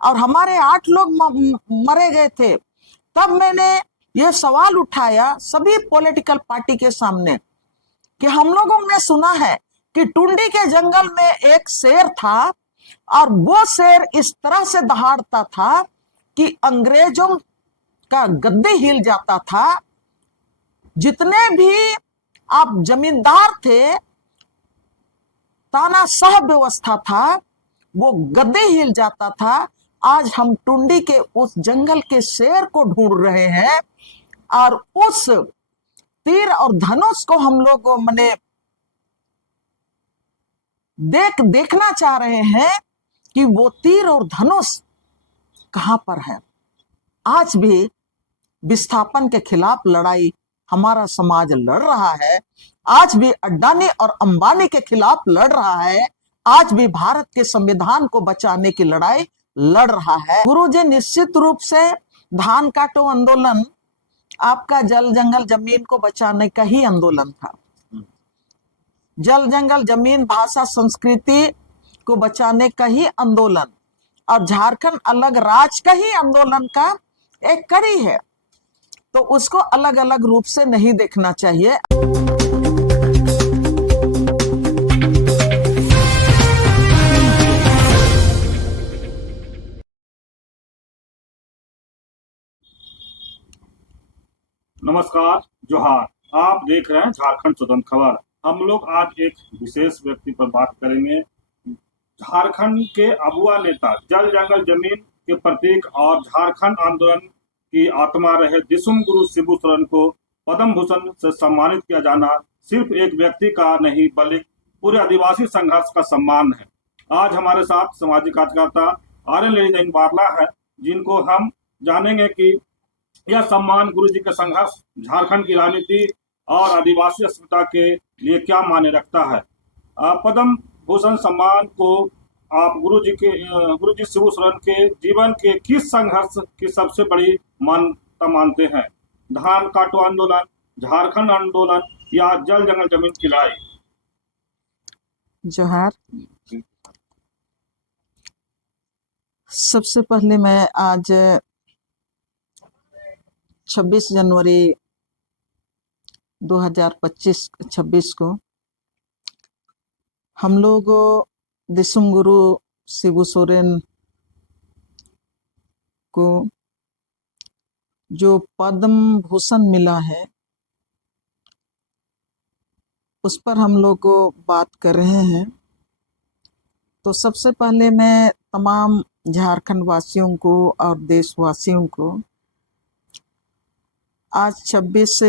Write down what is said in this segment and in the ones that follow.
और हमारे 8 लोग मरे गए थे। तब मैंने ये सवाल उठाया सभी पॉलिटिकल पार्टी के सामने कि हम लोगों ने सुना है कि टुंडी के जंगल में एक शेर था और वो शेर इस तरह से दहाड़ता था कि अंग्रेजों का गद्दे हिल जाता था। जितने भी आप जमींदार थे, तानाशाह व्यवस्था था, वो गद्दे हिल जाता था। आज हम टुंडी के उस जंगल के शेर को ढूंढ रहे हैं और उस तीर और धनुष को हम लोग मने देखना चाह रहे हैं कि वो तीर और धनुष कहां पर है। आज भी विस्थापन के खिलाफ लड़ाई हमारा समाज लड़ रहा है। आज भी अडानी और अंबानी के खिलाफ लड़ रहा है। आज भी भारत के संविधान को बचाने की लड़ाई लड़ रहा है। गुरुजी, निश्चित रूप से धान काटो आंदोलन आपका जल जंगल जमीन को बचाने का ही आंदोलन था। जल जंगल जमीन भाषा संस्कृति को बचाने का ही आंदोलन और झारखंड अलग राज्य का ही आंदोलन का एक कड़ी है। तो उसको अलग अलग रूप से नहीं देखना चाहिए। नमस्कार, जोहार। आप देख रहे हैं झारखंड स्वतंत्र खबर। हम लोग आज एक विशेष व्यक्ति पर बात करेंगे। झारखंड के अगुआ नेता, जल जंगल जमीन के प्रतीक और झारखंड आंदोलन की आत्मा रहे दिसुम गुरु शिबू सोरेन को पद्म भूषण से सम्मानित किया जाना सिर्फ एक व्यक्ति का नहीं बल्कि पूरे आदिवासी संघर्ष का सम्मान है। आज हमारे साथ सामाजिक कार्यकर्ता आर्यन लेडी बारला है, जिनको हम जानेंगे कि यह सम्मान गुरु जी के संघर्ष, झारखंड की राजनीति और आदिवासी अस्मिता के लिए क्या मायने रखता है। पद्म भूषण सम्मान को आप गुरु जी शिबू सोरेन के जीवन के किस संघर्ष की सबसे बड़ी मान्यता मानते हैं? धान काटो आंदोलन, झारखंड आंदोलन या जल जंगल जमीन की लड़ाई? जोहार। सबसे पहले मैं आज 26 जनवरी 2025-26 को हम लोग दिसुम गुरु शिबू सोरेन को जो पद्म भूषण मिला है उस पर हम लोग बात कर रहे हैं। तो सबसे पहले मैं तमाम झारखंड वासियों को और देशवासियों को आज 26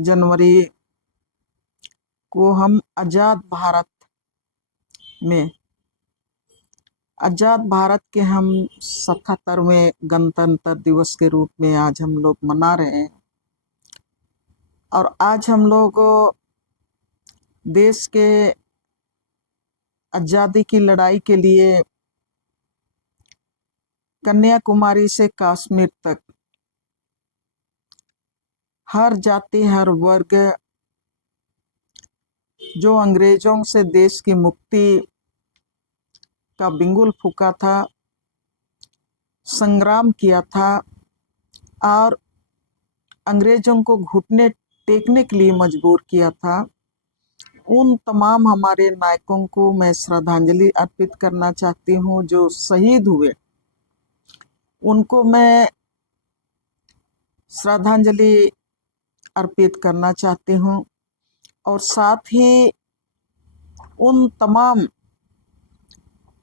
जनवरी को हम आज़ाद भारत के हम 77वें गणतंत्र दिवस के रूप में आज हम लोग मना रहे हैं। और आज हम लोग देश के आज़ादी की लड़ाई के लिए कन्याकुमारी से कश्मीर तक हर जाति, हर वर्ग जो अंग्रेजों से देश की मुक्ति का बिंगुल फूका था, संग्राम किया था और अंग्रेजों को घुटने टेकने के लिए मजबूर किया था, उन तमाम हमारे नायकों को मैं श्रद्धांजलि अर्पित करना चाहती हूँ। जो शहीद हुए उनको मैं श्रद्धांजलि अर्पित करना चाहती हूँ। और साथ ही उन तमाम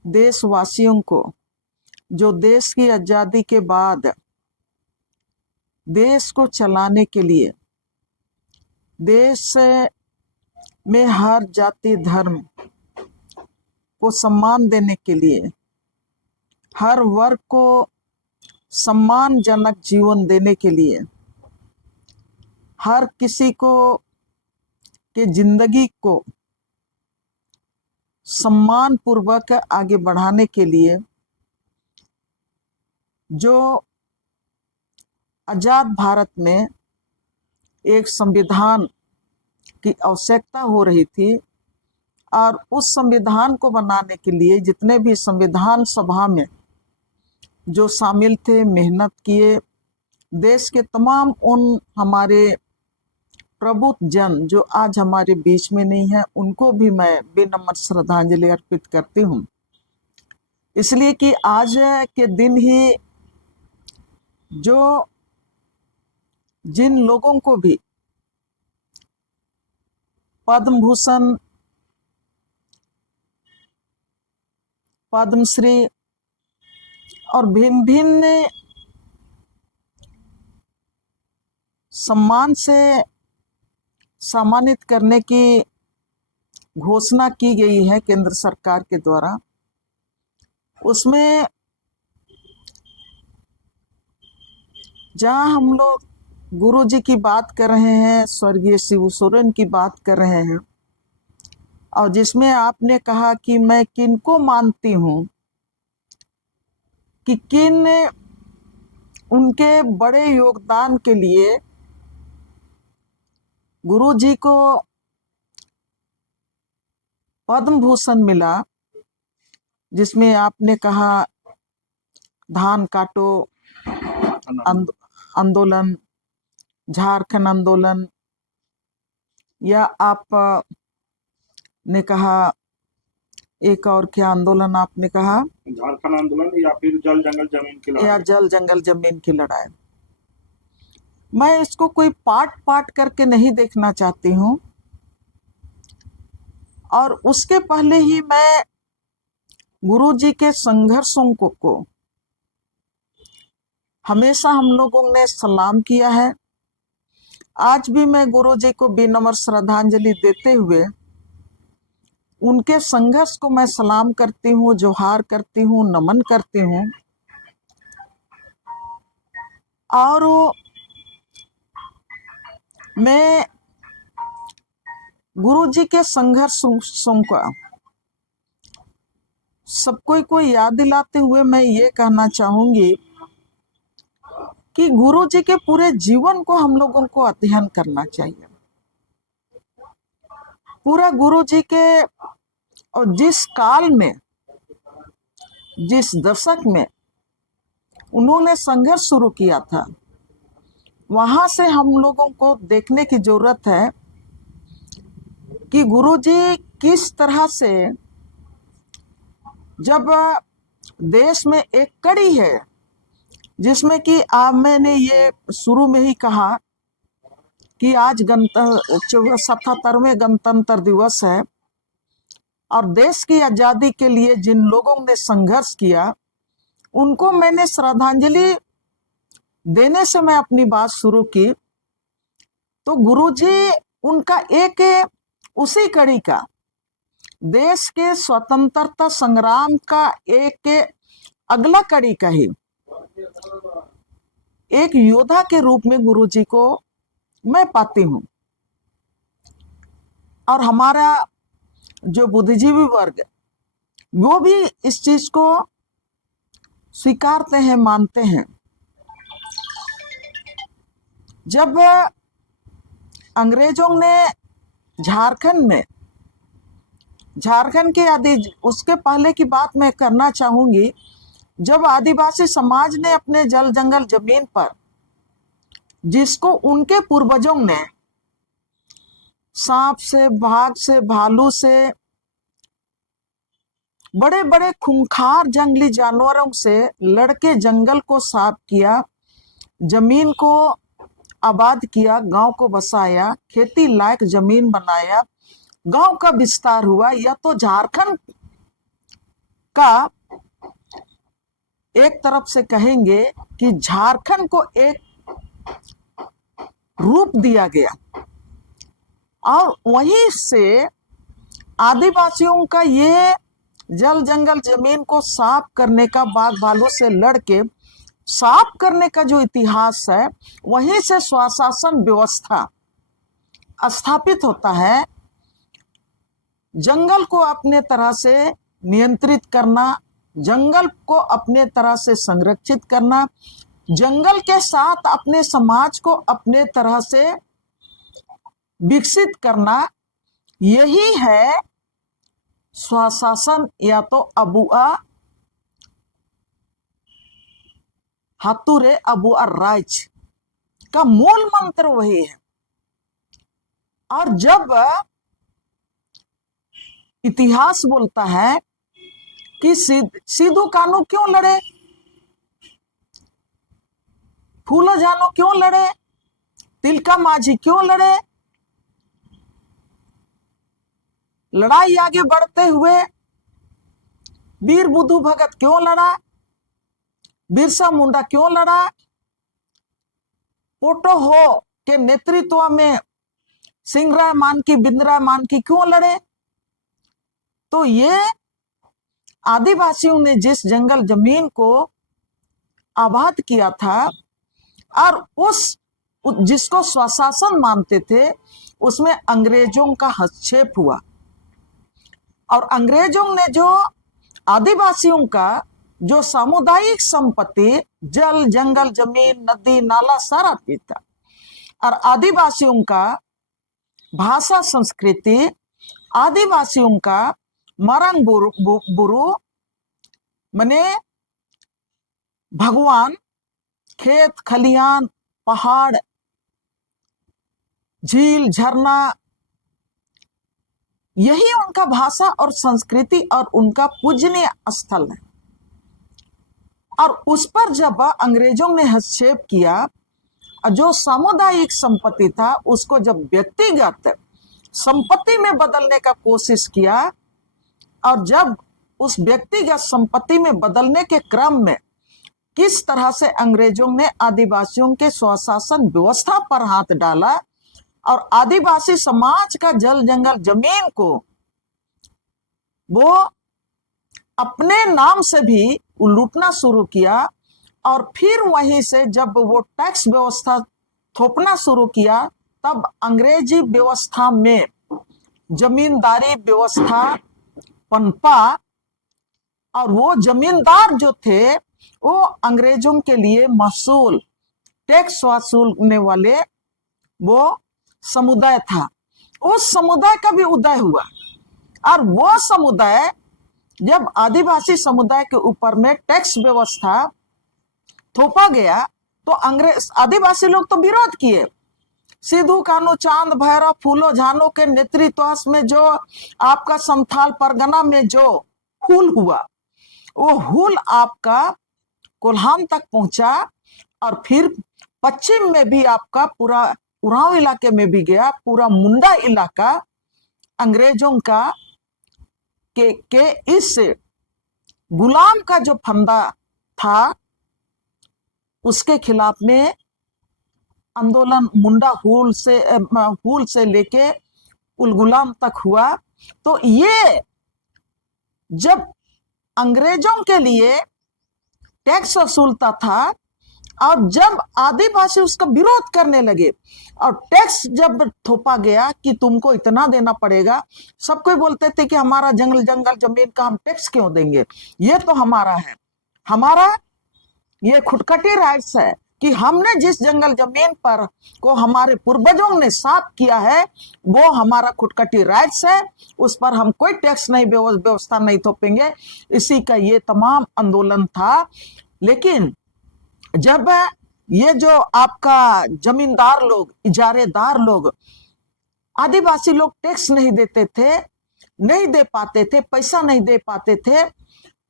देशवासियों को जो देश की आज़ादी के बाद देश को चलाने के लिए देश में हर जाति धर्म को सम्मान देने के लिए, हर वर्ग को सम्मानजनक जीवन देने के लिए, हर किसी को के जिंदगी को सम्मान पूर्वक आगे बढ़ाने के लिए जो आज़ाद भारत में एक संविधान की आवश्यकता हो रही थी और उस संविधान को बनाने के लिए जितने भी संविधान सभा में जो शामिल थे, मेहनत किए, देश के तमाम उन हमारे प्रबुद्ध जन जो आज हमारे बीच में नहीं है, उनको भी मैं विनम्र श्रद्धांजलि अर्पित करती हूँ। इसलिए कि आज के दिन ही जो जिन लोगों को भी पद्म भूषण, पद्मश्री और भिन्न भिन्न सम्मान से सम्मानित करने की घोषणा की गई है केंद्र सरकार के द्वारा, उसमें जहां हम लोग गुरु जी की बात कर रहे हैं, स्वर्गीय शिबू सोरेन की बात कर रहे हैं, और जिसमें आपने कहा कि मैं किनको मानती हूं, कि किन उनके बड़े योगदान के लिए गुरु जी को पद्म भूषण मिला, जिसमें आपने कहा धान काटो आंदोलन, झारखंड आंदोलन, या आप ने कहा एक और क्या आंदोलन आपने कहा, झारखंड आंदोलन या फिर जल जंगल जमीन की लड़ाई, या जल जंगल जमीन की लड़ाई। मैं इसको कोई पार्ट पार्ट करके नहीं देखना चाहती हूँ, और उसके पहले ही मैं गुरु जी के संघर्षों को हमेशा हम लोगों ने सलाम किया है। आज भी मैं गुरु जी को विनम्र श्रद्धांजलि देते हुए उनके संघर्ष को मैं सलाम करती हूँ, जोहार करती हूँ, नमन करती हूँ। और मैं गुरु जी के संघर्षों का सबको को याद दिलाते हुए मैं ये कहना चाहूंगी कि गुरु जी के पूरे जीवन को हम लोगों को अध्ययन करना चाहिए। पूरा गुरु जी के, और जिस काल में, जिस दशक में उन्होंने संघर्ष शुरू किया था, वहां से हम लोगों को देखने की जरूरत है कि गुरु जी किस तरह से, जब देश में एक कड़ी है जिसमें कि मैंने ये शुरू में ही कहा कि आज 77वें गणतंत्र दिवस है, और देश की आजादी के लिए जिन लोगों ने संघर्ष किया उनको मैंने श्रद्धांजलि देने से मैं अपनी बात शुरू की। तो गुरुजी उनका एक उसी कड़ी का, देश के स्वतंत्रता संग्राम का एक अगला कड़ी का ही एक योद्धा के रूप में गुरुजी को मैं पाती हूं। और हमारा जो बुद्धिजीवी वर्ग वो भी इस चीज को स्वीकारते हैं, मानते हैं। जब अंग्रेजों ने झारखंड के उसके पहले की बात मैं करना चाहूंगी, जब आदिवासी समाज ने अपने जल जंगल जमीन पर, जिसको उनके पूर्वजों ने सांप से, बाघ से, भालू से, बड़े बड़े खूंखार जंगली जानवरों से लड़के जंगल को साफ किया, जमीन को आबाद किया, गांव को बसाया, खेती लायक जमीन बनाया, गांव का विस्तार हुआ। यह तो झारखंड का एक तरफ से कहेंगे कि झारखंड को एक रूप दिया गया, और वहीं से आदिवासियों का ये जल जंगल जमीन को साफ करने का, बाघ भालू से लड़के साफ करने का जो इतिहास है, वहीं से स्वशासन व्यवस्था स्थापित होता है। जंगल को अपने तरह से नियंत्रित करना, जंगल को अपने तरह से संरक्षित करना, जंगल के साथ अपने समाज को अपने तरह से विकसित करना, यही है स्वशासन या तो अबुआ हातुरे अबुआ राइज का मूल मंत्र वही है। और जब इतिहास बोलता है कि सिद्धू कान्हू क्यों लड़े, फूलो जानो क्यों लड़े, तिलका माझी क्यों लड़े, लड़ाई आगे बढ़ते हुए वीर बुद्धू भगत क्यों लड़ा, बिरसा मुंडा क्यों लड़ा, पोटो हो के नेतृत्व में सिंहराय मानकी बिंद्राय मानकी क्यों लड़े। तो ये आदिवासियों ने जिस जंगल जमीन को आबाद किया था और उस जिसको स्वशासन मानते थे, उसमें अंग्रेजों का हस्तक्षेप हुआ और अंग्रेजों ने जो आदिवासियों का जो सामुदायिक संपत्ति, जल जंगल जमीन नदी नाला सारा चीज था, और आदिवासियों का भाषा संस्कृति, आदिवासियों का मरंग बुरु मने भगवान, खेत खलियान, पहाड़, झील झरना, यही उनका भाषा और संस्कृति और उनका पूजनीय स्थल है। और उस पर जब अंग्रेजों ने हस्तक्षेप किया, जो सामुदायिक संपत्ति था उसको जब व्यक्तिगत संपत्ति में बदलने का कोशिश किया, और जब उस व्यक्तिगत संपत्ति में बदलने के क्रम में किस तरह से अंग्रेजों ने आदिवासियों के स्वशासन व्यवस्था पर हाथ डाला और आदिवासी समाज का जल जंगल जमीन को वो अपने नाम से भी लूटना शुरू किया, और फिर वहीं से जब वो टैक्स व्यवस्था थोपना शुरू किया, तब अंग्रेजी व्यवस्था में जमींदारी व्यवस्था पनपा, और वो जमींदार जो थे वो अंग्रेजों के लिए महसूल टैक्स वसूलने वाले वो समुदाय था। उस समुदाय का भी उदय हुआ, और वो समुदाय जब आदिवासी समुदाय के ऊपर में टैक्स व्यवस्था थोपा गया तो अंग्रेज आदिवासी लोग तो विरोध किए। सिद्धू कान्हू, चांद भैरव, फूलो झानो के नेतृत्व में जो आपका संथाल परगना में जो हुल हुआ, वो हुल आपका कोल्हान तक पहुंचा, और फिर पश्चिम में भी आपका पूरा उरांव इलाके में भी गया। पूरा मुंडा इलाका अंग्रेजों का के इस गुलाम का जो फंदा था उसके खिलाफ में आंदोलन मुंडा हुल से लेके उलगुलाम तक हुआ। तो ये जब अंग्रेजों के लिए टैक्स वसूलता था, और जब आदिवासी उसका विरोध करने लगे और टैक्स जब थोपा गया कि तुमको इतना देना पड़ेगा, सब कोई बोलते थे कि हमारा जंगल जमीन का हम टैक्स क्यों देंगे, ये तो हमारा है, हमारा ये खुटखटी राइट्स है कि हमने जिस जंगल जमीन पर को हमारे पूर्वजों ने साफ किया है वो हमारा खुटखटी राइट्स है, उस पर हम कोई टैक्स नहीं व्यवस्था नहीं थोपेंगे। इसी का ये तमाम आंदोलन था। लेकिन जब ये जो आपका जमींदार लोग, इजारेदार लोग, आदिवासी लोग टैक्स नहीं देते थे, नहीं दे पाते थे, पैसा नहीं दे पाते थे,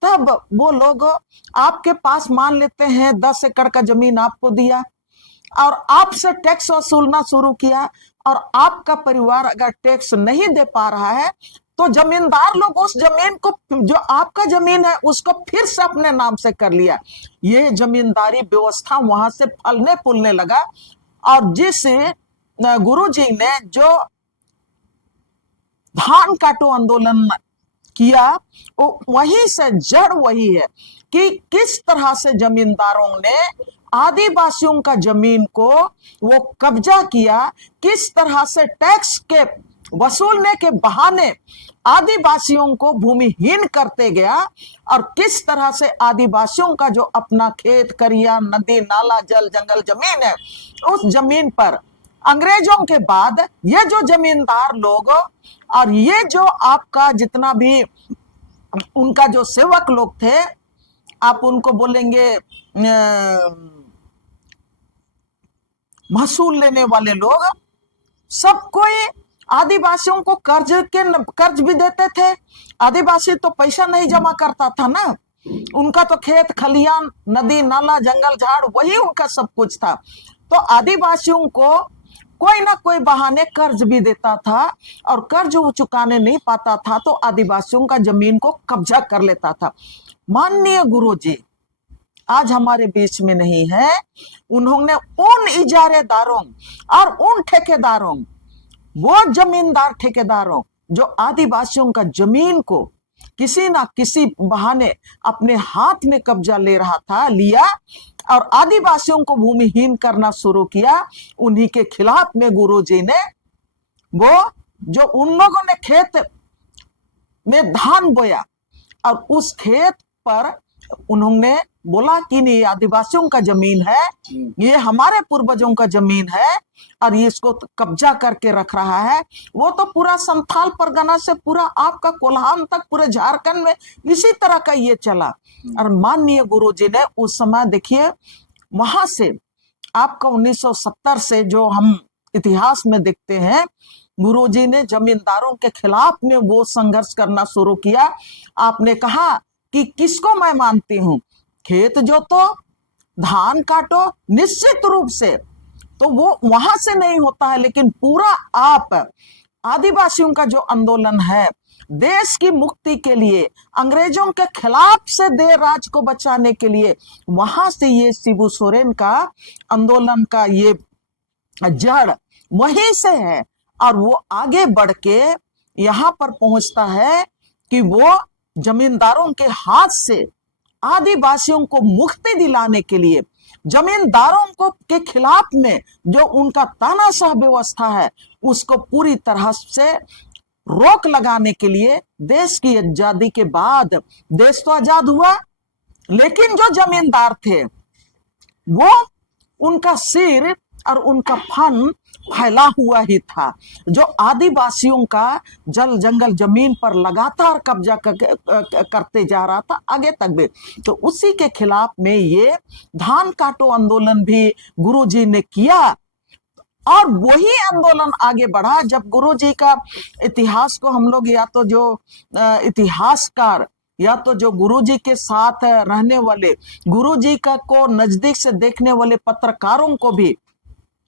तब वो लोग आपके पास मान लेते हैं 10 एकड़ का जमीन आपको दिया और आपसे टैक्स वसूलना शुरू किया, और आपका परिवार अगर टैक्स नहीं दे पा रहा है तो जमींदार लोग उस जमीन को, जो आपका जमीन है, उसको फिर से अपने नाम से कर लिया। ये जमींदारी व्यवस्था वहां से फलने फूलने लगा। और जिस गुरुजी ने जो धान काटो आंदोलन किया, वहीं से जड़ वही है कि किस तरह से जमींदारों ने आदिवासियों का जमीन को वो कब्जा किया, किस तरह से टैक्स के वसूलने के बहाने आदिवासियों को भूमिहीन करते गया, और किस तरह से आदिवासियों का जो अपना खेत करिया नदी नाला जल जंगल जमीन है, उस जमीन पर अंग्रेजों के बाद ये जो जमींदार लोग और ये जो आपका जितना भी उनका जो सेवक लोग थे, आप उनको बोलेंगे महसूल लेने वाले लोग, सब कोई आदिवासियों को कर्ज भी देते थे। आदिवासी तो पैसा नहीं जमा करता था ना, उनका तो खेत खलियान, नदी नाला, जंगल झाड़, वही उनका सब कुछ था। तो आदिवासियों को कोई ना कोई बहाने कर्ज भी देता था, और कर्ज वो चुकाने नहीं पाता था तो आदिवासियों का जमीन को कब्जा कर लेता था। माननीय गुरुजी आज हमारे बीच में नहीं है। उन्होंने उन इजारेदारों और उन ठेकेदारों, वो जमींदार ठेकेदारों जो आदिवासियों का जमीन को किसी ना किसी बहाने अपने हाथ में कब्जा ले रहा था, लिया और आदिवासियों को भूमिहीन करना शुरू किया, उन्हीं के खिलाफ में गुरुजी ने वो जो उन लोगों ने खेत में धान बोया और उस खेत पर उन्होंने बोला कि नहीं, आदिवासियों का जमीन है, ये हमारे पूर्वजों का जमीन है और ये इसको कब्जा करके रख रहा है। वो तो पूरा संथाल परगना से पूरा आपका कोल्हान तक पूरे झारखंड में इसी तरह का ये चला। और माननीय गुरुजी ने उस समय देखिए वहां से आपका 1970 से जो हम इतिहास में देखते हैं, गुरुजी ने जमींदारों के खिलाफ में वो संघर्ष करना शुरू किया। आपने कहा कि किसको मैं मानती हूं, खेत जोतो, धान काटो, निश्चित रूप से तो वो वहां से नहीं होता है, लेकिन पूरा आप आदिवासियों का जो आंदोलन है देश की मुक्ति के लिए, अंग्रेजों के खिलाफ से देश राज को बचाने के लिए, वहां से ये शिबू सोरेन का आंदोलन का ये जड़ वहीं से है। और वो आगे बढ़ के यहां पर पहुंचता है कि वो जमींदारों के हाथ से आदिवासियों को मुक्ति दिलाने के लिए, जमींदारों को के खिलाफ में जो उनका तानाशाह व्यवस्था है उसको पूरी तरह से रोक लगाने के लिए, देश की आजादी के बाद देश तो आजाद हुआ, लेकिन जो जमींदार थे वो उनका सिर और उनका फन फैला हुआ ही था, जो आदिवासियों का जल जंगल जमीन पर लगातार कब्जा करते जा रहा था आगे तक भी। तो उसी के खिलाफ में ये धान काटो आंदोलन भी गुरुजी ने किया, और वही आंदोलन आगे बढ़ा। जब गुरुजी का इतिहास को हम लोग, या तो जो इतिहासकार या तो जो गुरुजी के साथ रहने वाले, गुरुजी का को नजदीक से देखने वाले पत्रकारों को भी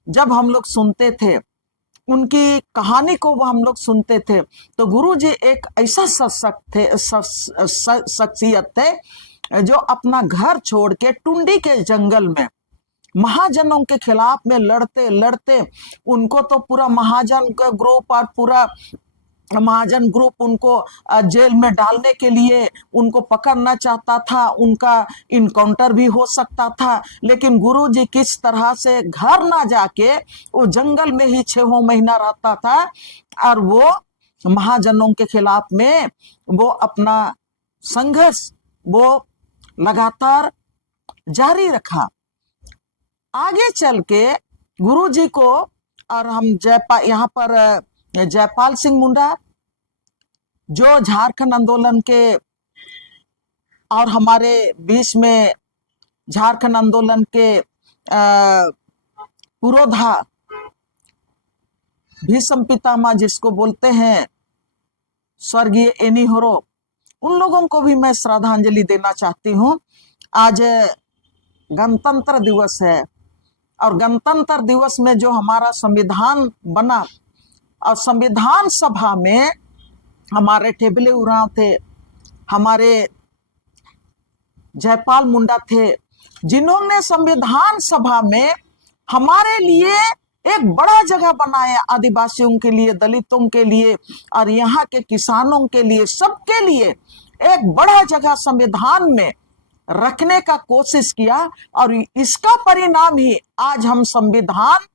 जब हम लोग सुनते थे, उनकी कहानी को वो हम लोग सुनते थे, तो गुरुजी एक ऐसा शख्सियत थे जो अपना घर छोड़ के टुंडी के जंगल में महाजनों के खिलाफ में लड़ते लड़ते, उनको तो पूरा महाजन ग्रुप और पूरा महाजन ग्रुप उनको जेल में डालने के लिए उनको पकड़ना चाहता था, उनका इनकाउंटर भी हो सकता था, लेकिन गुरुजी किस तरह से घर ना जाके वो जंगल में ही 6 महीना रहता था और वो महाजनों के खिलाफ में वो अपना संघर्ष वो लगातार जारी रखा। आगे चल के गुरुजी को, और हम यहाँ पर जयपाल सिंह मुंडा जो झारखंड आंदोलन के और हमारे बीच में झारखंड आंदोलन के पुरोधा, भीष्म पितामह जिसको बोलते हैं, स्वर्गीय एनी होरो, उन लोगों को भी मैं श्रद्धांजलि देना चाहती हूँ। आज गणतंत्र दिवस है और गणतंत्र दिवस में जो हमारा संविधान बना, और संविधान सभा में हमारे टेबले उरांव थे, हमारे जयपाल मुंडा थे, जिन्होंने संविधान सभा में हमारे लिए एक बड़ा जगह बनाया, आदिवासियों के लिए, दलितों के लिए और यहाँ के किसानों के लिए, सबके लिए एक बड़ा जगह संविधान में रखने का कोशिश किया। और इसका परिणाम ही आज हम संविधान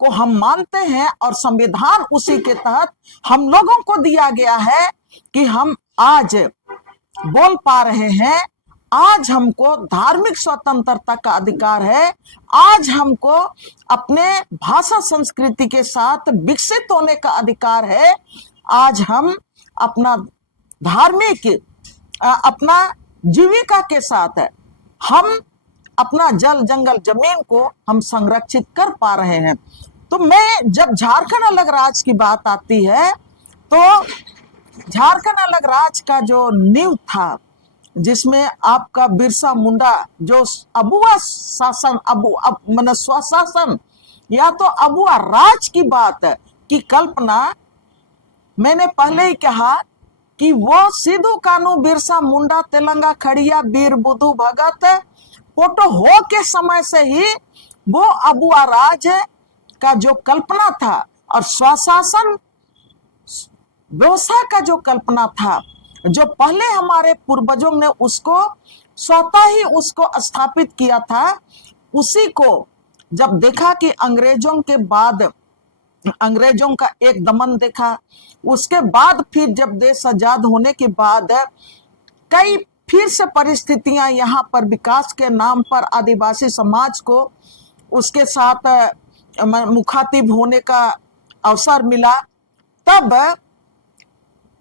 को हम मानते हैं, और संविधान उसी के तहत हम लोगों को दिया गया है कि हम आज बोल पा रहे हैं, आज हमको धार्मिक स्वतंत्रता का अधिकार है, आज हमको अपने भाषा संस्कृति के साथ विकसित होने का अधिकार है, आज हम अपना धार्मिक अपना जीविका के साथ हम अपना जल जंगल जमीन को हम संरक्षित कर पा रहे हैं। तो मैं जब झारखंड अलग राज्य की बात आती है तो झारखंड अलग राज्य का जो नींव था, जिसमें आपका बिरसा मुंडा जो अबुआ शासन माने स्वशासन या तो अबुआ राज की बात की कल्पना, मैंने पहले ही कहा कि वो सिद्धू कानू बिरसा मुंडा तेलंगा खड़िया वीर बुद्धू भगत पोटो हो के समय से ही वो अबुआ राज का जो कल्पना था और स्वशासन व्यवस्था का जो कल्पना था, जो पहले हमारे पूर्वजों ने उसको स्वतः ही उसको स्थापित किया था, उसी को जब देखा कि अंग्रेजों के बाद अंग्रेजों का एक दमन देखा, उसके बाद फिर जब देश आजाद होने के बाद कई फिर से परिस्थितियां यहाँ पर विकास के नाम पर आदिवासी समाज को उसके साथ मुखातिब होने का अवसर मिला, तब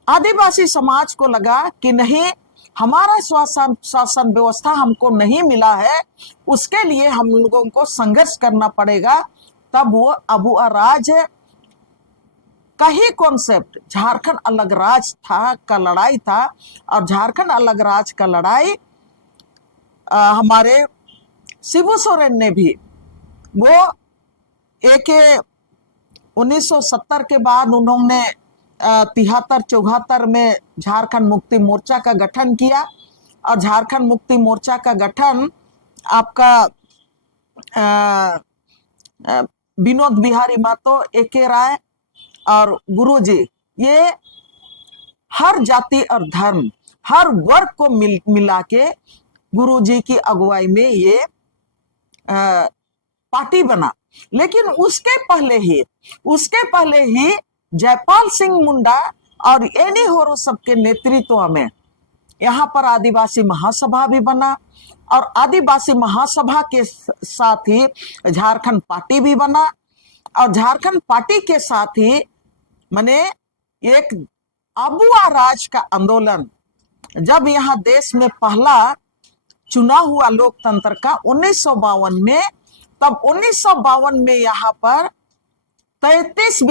आदिवासी समाज को लगा कि नहीं, हमारा शासन व्यवस्था हमको नहीं मिला है, उसके लिए हम लोगों को संघर्ष करना पड़ेगा। तब वो अबुआ राज का ही कॉन्सेप्ट झारखंड अलग राज था का लड़ाई था, और झारखंड अलग राज का लड़ाई हमारे शिबू सोरेन ने भी वो 1970 के बाद उन्होंने 73-74 में झारखंड मुक्ति मोर्चा का गठन किया, और झारखंड मुक्ति मोर्चा का गठन आपका विनोद बिहारी महतो, ए.के. राय और गुरुजी, ये हर जाति और धर्म हर वर्ग को मिला के गुरुजी की अगुवाई में ये पार्टी बना। लेकिन उसके पहले ही जयपाल सिंह मुंडा और एनी होरो सबके नेतृत्व में यहाँ पर आदिवासी महासभा भी बना, और आदिवासी महासभा के साथ ही झारखंड पार्टी भी बना, और झारखंड पार्टी के साथ ही माने एक अबुआ राज का आंदोलन, जब यहाँ देश में पहला चुनाव हुआ लोकतंत्र का 1952 में, तब 1952 में यहाँ पर 33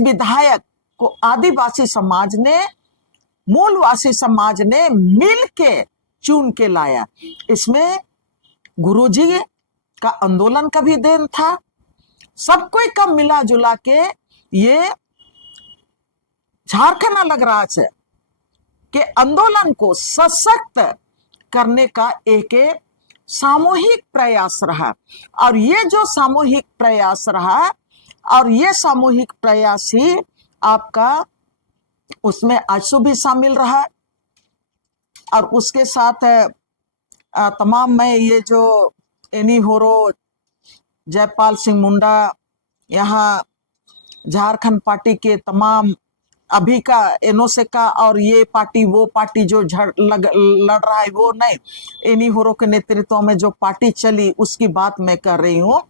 विधायक को आदिवासी समाज ने, मूलवासी समाज ने मिल के चुन के लाया। इसमें गुरुजी का आंदोलन का भी देन था। सब कोई का मिला जुला के ये झारखंड अलग राज्य के आंदोलन को सशक्त करने का एक सामूहिक प्रयास रहा, और ये जो सामूहिक प्रयास रहा, और ये सामूहिक प्रयास ही आपका उसमें आजसू भी शामिल रहा। और उसके साथ तमाम में ये जो एनी होरो, जयपाल सिंह मुंडा, यहाँ झारखंड पार्टी के तमाम अभी का एनओसे का, और ये पार्टी वो पार्टी जो लड़ रहा है वो नहीं, एनी होरो के नेतृत्व में जो पार्टी चली उसकी बात मैं कर रही हूँ।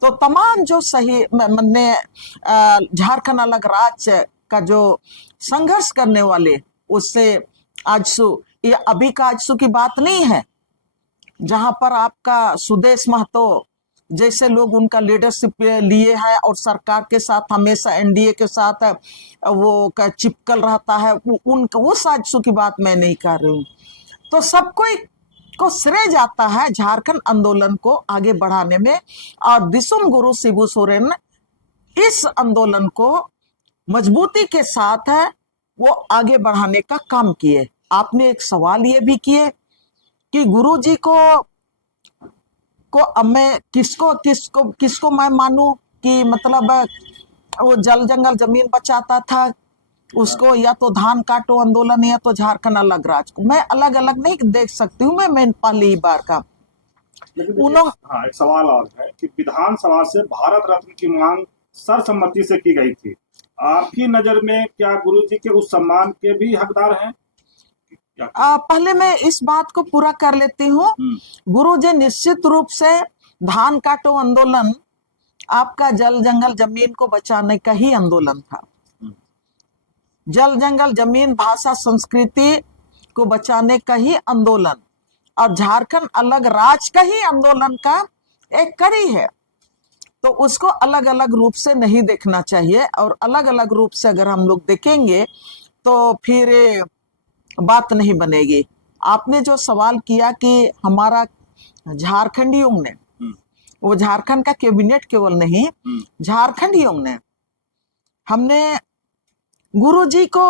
तो तमाम जो सही मैंने झारखंड अलग राज्य का जो संघर्ष करने वाले, उससे आजसू, ये अभी का आजसू की बात नहीं है, जहां पर आपका सुदेश महतो जैसे लोग उनका लीडरशिप लिए हैं और सरकार के साथ हमेशा एनडीए के साथ वो का चिपकल रहता है, उस आजसू की बात मैं नहीं कर रही हूँ। तो सब कोई को श्रेय जाता है झारखंड आंदोलन को आगे बढ़ाने में, और दिसुम गुरु शिबू सोरेन इस आंदोलन को मजबूती के साथ है वो आगे बढ़ाने का काम किए। आपने एक सवाल ये भी किए कि गुरुजी को अब मैं किसको मैं मानूं कि मतलब वो जल जंगल जमीन बचाता था, उसको या तो धान काटो आंदोलन या तो झारखंड अलग राज्य को मैं अलग अलग नहीं देख सकती हूँ। मैं पहली बार का हाँ, एक सवाल और है कि विधानसभा से भारत रत्न की मांग सर्वसम्मति से की गई थी। आपकी नजर में क्या गुरुजी के उस सम्मान के भी हकदार हैं? पहले मैं इस बात को पूरा कर लेती हूँ। गुरुजी निश्चित रूप से धान काटो आंदोलन आपका जल जंगल जमीन को बचाने का ही आंदोलन था। जल जंगल जमीन भाषा संस्कृति को बचाने का ही आंदोलन और झारखंड अलग राज का ही आंदोलन का एक कड़ी है, तो उसको अलग अलग रूप से नहीं देखना चाहिए। और अलग अलग रूप से अगर हम लोग देखेंगे तो फिर बात नहीं बनेगी। आपने जो सवाल किया कि हमारा झारखंडियों ने, वो झारखंड का कैबिनेट केवल नहीं, झारखंडियों ने, हमने गुरुजी को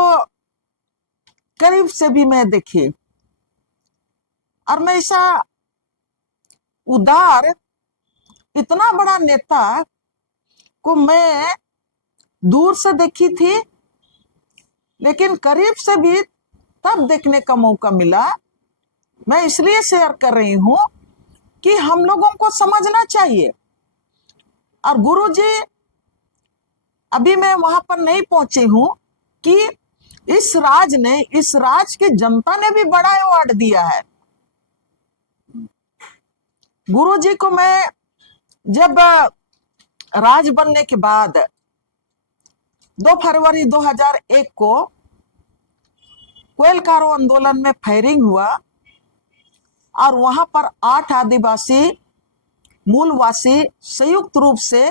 करीब से भी मैं देखी, और मैं ऐसा उदार इतना बड़ा नेता को मैं दूर से देखी थी, लेकिन करीब से भी तब देखने का मौका मिला। मैं इसलिए शेयर कर रही हूं कि हम लोगों को समझना चाहिए। और गुरुजी, अभी मैं वहां पर नहीं पहुंची हूं कि इस राज की जनता ने भी बड़ा अवार्ड दिया है। गुरुजी को मैं जब राज बनने के बाद 2 फरवरी 2001 को कोयलकारो आंदोलन में फायरिंग हुआ और वहां पर 8 आदिवासी मूलवासी संयुक्त रूप से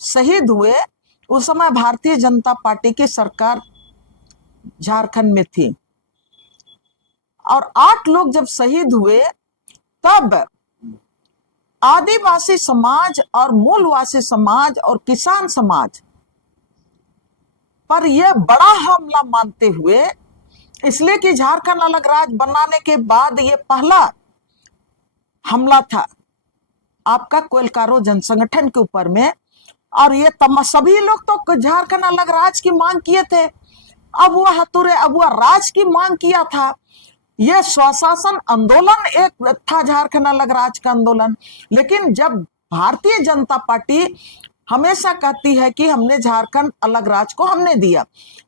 शहीद हुए। उस समय भारतीय जनता पार्टी की सरकार झारखंड में थी, और 8 लोग जब शहीद हुए तब आदिवासी समाज और मूलवासी समाज और किसान समाज पर यह बड़ा हमला मानते हुए, इसलिए कि झारखंड अलग राज्य बनाने के बाद ये पहला हमला था आपका कोयलकारो जनसंगठन के ऊपर में। और ये सभी लोग तो झारखंड अलग राज्य की मांग किए थे। अब वह हतुरे, अब वह राज की मांग किया था। यह स्वशासन आंदोलन एक था, झारखंड अलग राज्य का आंदोलन। लेकिन जब भारतीय जनता पार्टी हमेशा कहती है कि हमने झारखंड अलग राज्य को हमने दिया,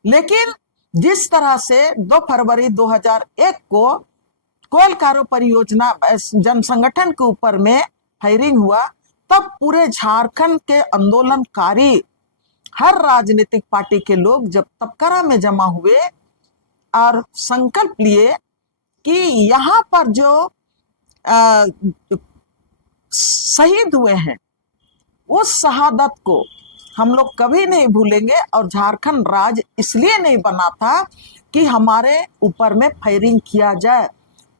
लेकिन जिस तरह से 2 फरवरी 2001 को कोयलकारो परियोजना जनसंगठन के ऊपर में फायरिंग हुआ, तब पूरे झारखंड के आंदोलनकारी हर राजनीतिक पार्टी के लोग जब तपकरा में जमा हुए और संकल्प लिए कि यहाँ पर जो शहीद हुए हैं उस शहादत को हम लोग कभी नहीं भूलेंगे। और झारखंड राज्य इसलिए नहीं बना था कि हमारे ऊपर में फायरिंग किया जाए।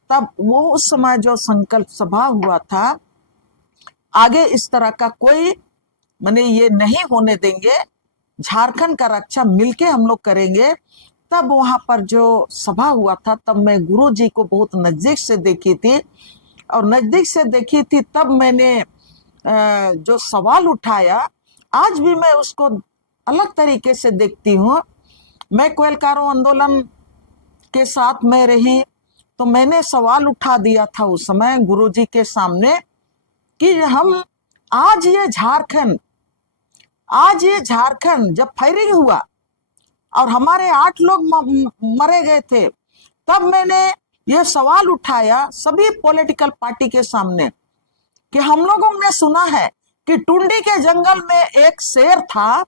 तब वो उस समय जो संकल्प सभा हुआ था, आगे इस तरह का कोई माने ये नहीं होने देंगे, झारखंड का रक्षा मिलके हम लोग करेंगे। तब वहां पर जो सभा हुआ था, तब मैं गुरुजी को बहुत नजदीक से देखी थी, और नजदीक से देखी थी तब मैंने जो सवाल उठाया, आज भी मैं उसको अलग तरीके से देखती हूँ। मैं कोयलकारो आंदोलन के साथ में रही, तो मैंने सवाल उठा दिया था उस समय गुरुजी के सामने कि हम आज ये झारखंड जब फायरिंग हुआ और हमारे 8 लोग मरे गए थे, तब मैंने ये सवाल उठाया सभी पॉलिटिकल पार्टी के सामने कि हम लोगों ने सुना है कि टुंडी के जंगल में एक शेर था,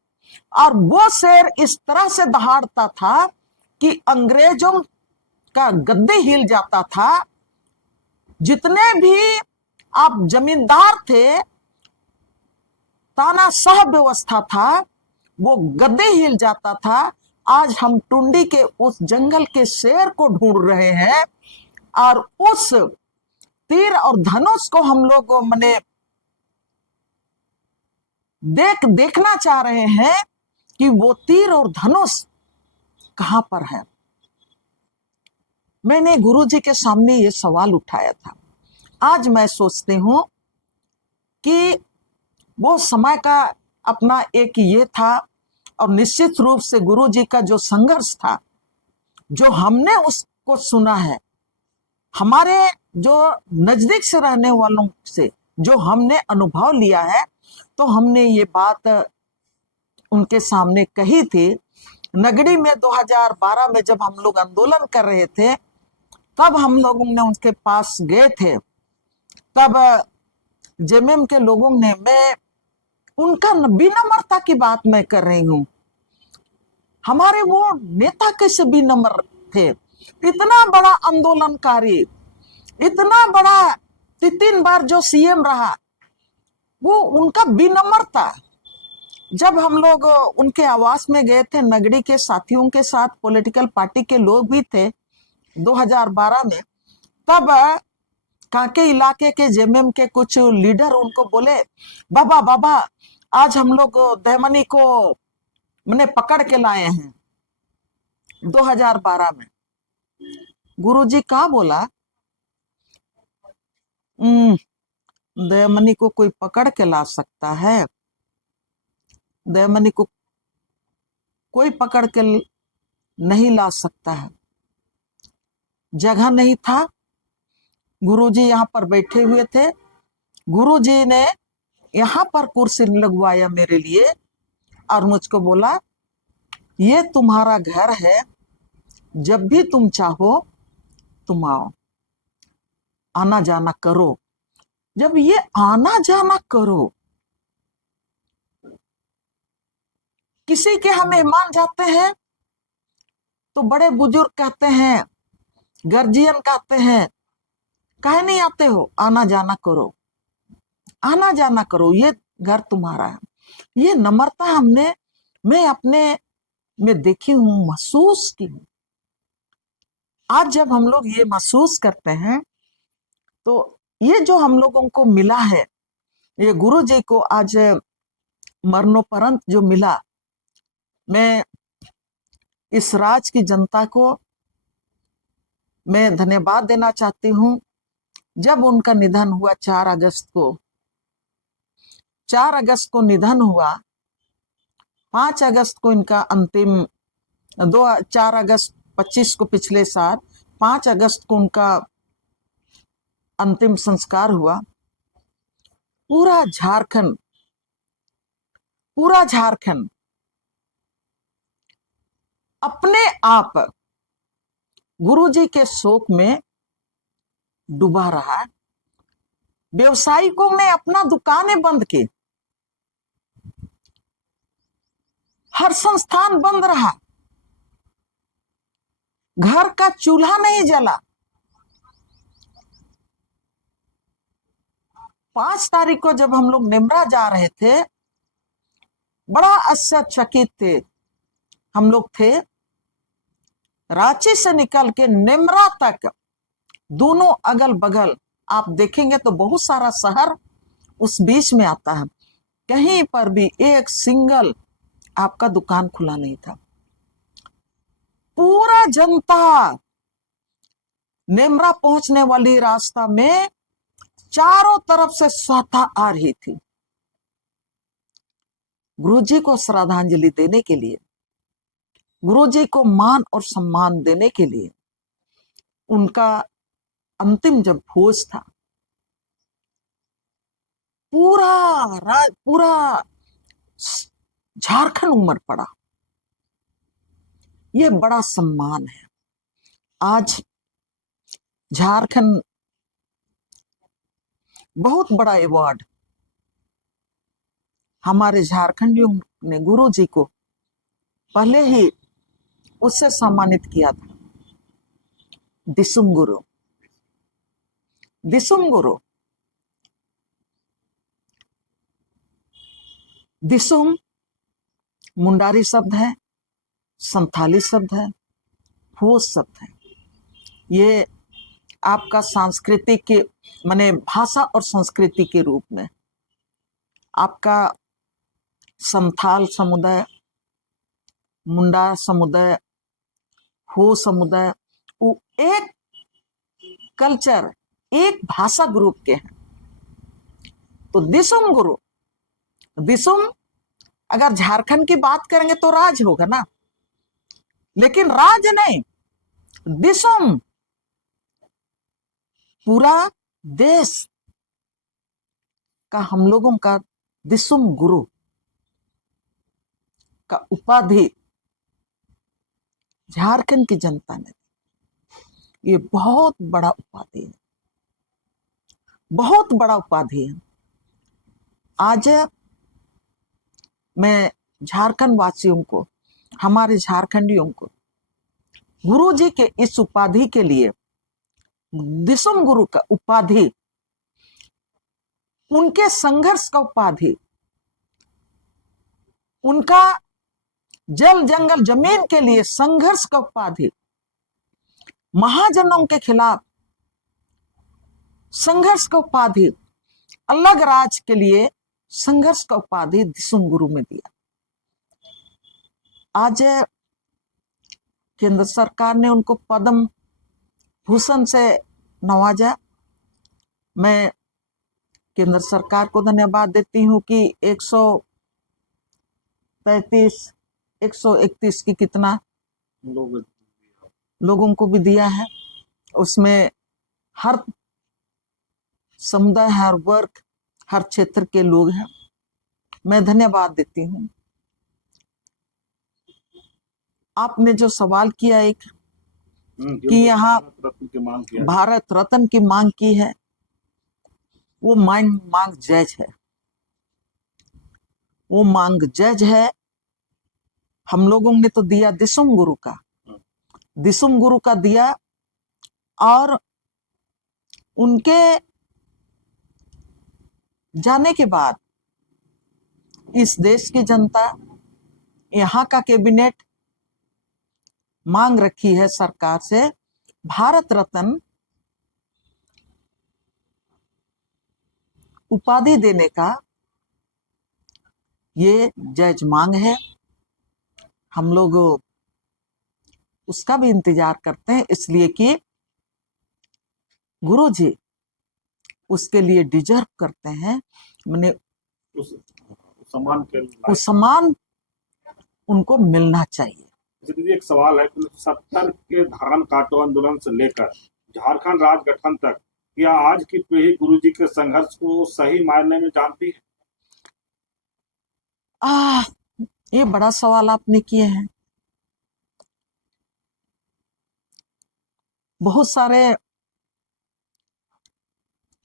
और वो शेर इस तरह से दहाड़ता था कि अंग्रेजों का गद्दे हिल जाता था। जितने भी आप जमींदार थे, तानाशाह व्यवस्था था, वो गद्दे हिल जाता था। आज हम टुंडी के उस जंगल के शेर को ढूंढ रहे हैं, और उस तीर और धनुष को हम लोग माने देखना चाह रहे हैं कि वो तीर और धनुष कहां पर है। मैंने गुरुजी के सामने ये सवाल उठाया था। आज मैं सोचती हूं कि वो समय का अपना एक ये था, और निश्चित रूप से गुरुजी का जो संघर्ष था, जो हमने उसको सुना है, हमारे जो नजदीक से रहने वालों से जो हमने अनुभव लिया है, तो हमने ये बात उनके सामने कही थी। नगड़ी में 2012 में जब हम लोग आंदोलन कर रहे थे, तब हम लोगों ने उनके पास गए थे। तब जेएमएम के लोगों ने, मैं उनका विनम्रता की बात मैं कर रही हूं, हमारे वो नेता कैसे विनम्र थे। इतना बड़ा आंदोलनकारी, इतना बड़ा 3 बार जो सीएम रहा, वो उनका विनम्रता। जब हम लोग उनके आवास में गए थे, नगड़ी के साथियों के साथ, पॉलिटिकल पार्टी के लोग भी थे 2012 में, तब कांके इलाके के जेएमएम के कुछ लीडर उनको बोले, बाबा बाबा आज हम लोग दहमनी को मैंने पकड़ के लाए हैं 2012 में। गुरुजी का बोला, दयामनी को कोई पकड़ के ला सकता है? दयामनी को कोई पकड़ के नहीं ला सकता है। जगह नहीं था। गुरुजी यहाँ पर बैठे हुए थे। गुरुजी ने यहाँ पर कुर्सी लगवाया मेरे लिए और मुझको बोला, ये तुम्हारा घर है, जब भी तुम चाहो तुम आओ, आना जाना करो। जब ये आना जाना करो, किसी के हम मेहमान जाते हैं तो बड़े बुजुर्ग कहते हैं, गर्जियन कहते हैं, काहे नहीं आते हो? आना जाना करो, आना जाना करो, ये घर तुम्हारा है। ये नम्रता मैं अपने में देखी हूं, महसूस की हूं। आज जब हम लोग ये महसूस करते हैं, तो ये जो हम लोगों को मिला है, ये गुरु जी को आज मरणोपरंत जो मिला, मैं इस राज्य की जनता को मैं धन्यवाद देना चाहती हूं। जब उनका निधन हुआ 4 अगस्त को निधन हुआ, 5 अगस्त को इनका अंतिम 4 अगस्त 25 को पिछले साल, 5 अगस्त को उनका अंतिम संस्कार हुआ। पूरा झारखंड अपने आप गुरुजी के शोक में डूबा रहा। व्यवसायिकों ने अपना दुकानें बंद की, हर संस्थान बंद रहा, घर का चूल्हा नहीं जला। 5 तारीख को जब हम लोग नेमरा जा रहे थे, बड़ा आश्चर्यचकित थे हम लोग थे। रांची से निकल के नेमरा तक दोनों अगल बगल आप देखेंगे तो बहुत सारा शहर उस बीच में आता है, कहीं पर भी एक सिंगल आपका दुकान खुला नहीं था। पूरा जनता नेमरा पहुंचने वाली रास्ता में चारों तरफ से स्वतः आ रही थी। गुरुजी को श्रद्धांजलि देने के लिए, गुरुजी को मान और सम्मान देने के लिए, उनका अंतिम जब भोज था, पूरा झारखंड उमड़ पड़ा। यह बड़ा सम्मान है। आज झारखंड बहुत बड़ा अवार्ड हमारे झारखंडियों ने गुरुजी को पहले ही उससे सम्मानित किया था। दिसुम गुरु दिसुम मुंडारी शब्द है, संथाली शब्द है, होश शब्द है। ये आपका सांस्कृतिक के माने भाषा और संस्कृति के रूप में आपका संथाल समुदाय, मुंडा समुदाय, हो समुदाय, वो एक कल्चर, एक भाषा ग्रुप के हैं। तो दिसुम गुरु, दिसुम अगर झारखंड की बात करेंगे तो राज होगा ना, लेकिन राज नहीं, दिसुम पूरा देश का हम लोगों का दिसुम गुरु का उपाधि झारखंड की जनता ने, ये बहुत बड़ा उपाधि है, बहुत बड़ा उपाधि है। आज मैं झारखंड वासियों को, हमारे झारखंडियों को गुरु जी के इस उपाधि के लिए, दिसुम गुरु का उपाधि, उनके संघर्ष का उपाधि, उनका जल जंगल जमीन के लिए संघर्ष का उपाधि, महाजनों के खिलाफ संघर्ष का उपाधि, अलग राज के लिए संघर्ष का उपाधि दिसुम गुरु में दिया। आज केंद्र सरकार ने उनको पद्म भूषण से नवाजा। मैं केंद्र सरकार को धन्यवाद देती हूँ कि 133 131 की कितना लोगों को भी दिया है। उसमें हर समुदाय, हर वर्ग, हर क्षेत्र के लोग हैं। मैं धन्यवाद देती हूँ। आपने जो सवाल किया एक कि यहाँ भारत रत्न की मांग की है, वो मांग जायज है, वो मांग जायज है। हम लोगों ने तो दिया दिसुम गुरु का, दिसुम गुरु का दिया, और उनके जाने के बाद इस देश की जनता, यहाँ का कैबिनेट मांग रखी है सरकार से भारत रत्न उपाधि देने का। ये जायज मांग है। हम लोग उसका भी इंतजार करते हैं, इसलिए कि गुरु जी उसके लिए डिजर्व करते हैं। मैंने उस सम्मान उनको मिलना चाहिए। एक सवाल है कि 70 के धान काटो आंदोलन से लेकर झारखंड राज्य गठन तक, क्या आज की पीढ़ी गुरुजी के संघर्ष को सही मायने में जानती है? ये बड़ा सवाल आपने किए हैं। बहुत सारे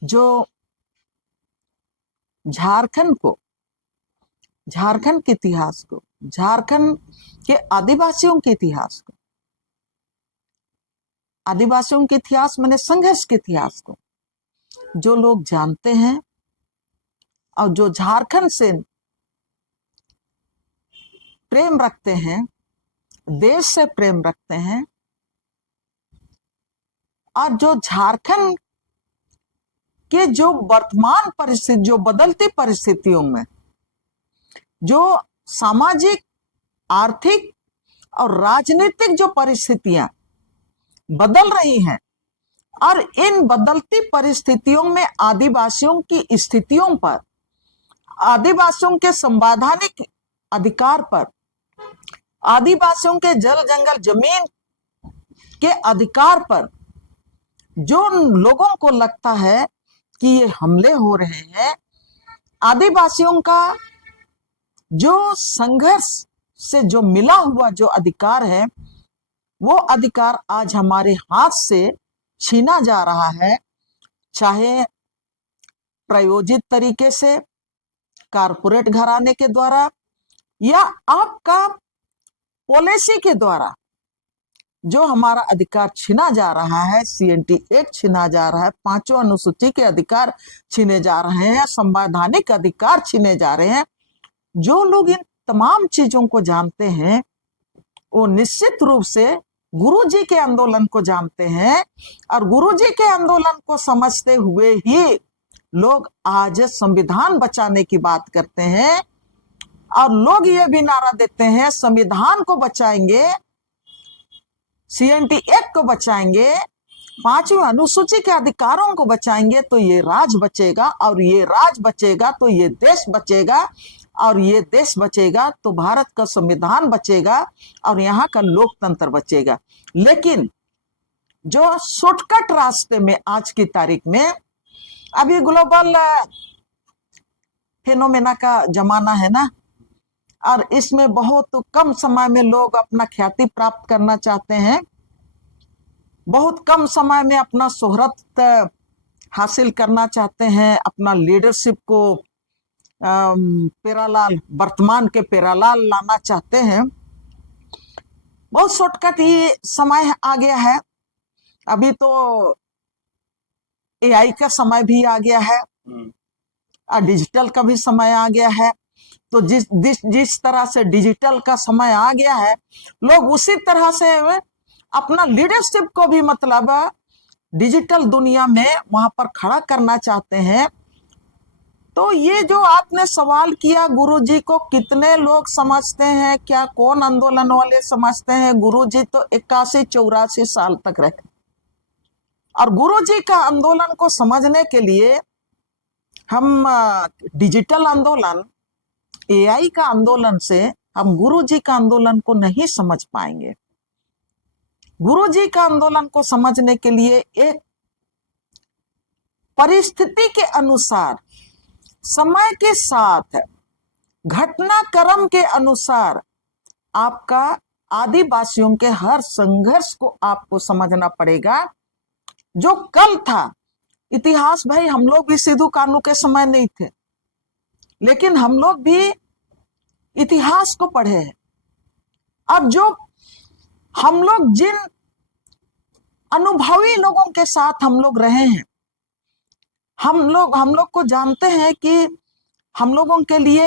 जो झारखंड को, झारखंड के इतिहास को, झारखंड के आदिवासियों के इतिहास को, आदिवासियों के इतिहास माने संघर्ष के इतिहास को जो लोग जानते हैं और जो झारखंड से प्रेम रखते हैं, देश से प्रेम रखते हैं, और जो झारखंड के जो वर्तमान परिस्थिति, जो बदलती परिस्थितियों में जो सामाजिक, आर्थिक और राजनीतिक जो परिस्थितियां बदल रही हैं, और इन बदलती परिस्थितियों में आदिवासियों की स्थितियों पर, आदिवासियों के संवैधानिक अधिकार पर, आदिवासियों के जल जंगल जमीन के अधिकार पर जो लोगों को लगता है कि ये हमले हो रहे हैं, आदिवासियों का जो संघर्ष से जो मिला हुआ जो अधिकार है, वो अधिकार आज हमारे हाथ से छीना जा रहा है। चाहे प्रायोजित तरीके से कारपोरेट घराने के द्वारा, या आपका पॉलिसी के द्वारा जो हमारा अधिकार छीना जा रहा है, CNT एक्ट छीना जा रहा है, 5वां अनुसूची के अधिकार छीने जा रहे हैं, संवैधानिक अधिकार छीने जा रहे हैं। जो लोग इन तमाम चीजों को जानते हैं, वो निश्चित रूप से गुरुजी के आंदोलन को जानते हैं, और गुरुजी के आंदोलन को समझते हुए ही लोग आज संविधान बचाने की बात करते हैं, और लोग ये भी नारा देते हैं संविधान को बचाएंगे, CNT एक्ट को बचाएंगे, 5वीं अनुसूची के अधिकारों को बचाएंगे, तो ये राज बचेगा, और ये राज बचेगा तो ये देश बचेगा, और ये देश बचेगा तो भारत का संविधान बचेगा, और यहाँ का लोकतंत्र बचेगा। लेकिन जो शॉर्टकट रास्ते में आज की तारीख में, अभी ग्लोबल फेनोमेना का जमाना है ना, और इसमें बहुत कम समय में लोग अपना ख्याति प्राप्त करना चाहते हैं, बहुत कम समय में अपना शोहरत हासिल करना चाहते हैं, अपना लीडरशिप को पेरालाल, वर्तमान के पेरालाल लाना चाहते हैं। बहुत शॉर्टकट ये समय आ गया है। अभी तो एआई का समय भी आ गया है और डिजिटल का भी समय आ गया है। तो जिस तरह से डिजिटल का समय आ गया है, लोग उसी तरह से अपना लीडरशिप को भी मतलब डिजिटल दुनिया में वहां पर खड़ा करना चाहते हैं। तो ये जो आपने सवाल किया, गुरुजी को कितने लोग समझते हैं, क्या कौन आंदोलन वाले समझते हैं? गुरुजी तो 81-84 साल तक रहे, और गुरुजी का आंदोलन को समझने के लिए हम डिजिटल आंदोलन, एआई का आंदोलन से हम गुरुजी का आंदोलन को नहीं समझ पाएंगे। गुरुजी का आंदोलन को समझने के लिए एक परिस्थिति के अनुसार, समय के साथ, घटनाक्रम के अनुसार आपका आदिवासियों के हर संघर्ष को आपको समझना पड़ेगा। जो कल था इतिहास, भाई हम लोग भी सिद्धू कान्हू के समय नहीं थे, लेकिन हम लोग भी इतिहास को पढ़े हैं। अब जो हम लोग जिन अनुभवी लोगों के साथ हम लोग रहे हैं, हम लोग को जानते हैं कि हम लोगों के लिए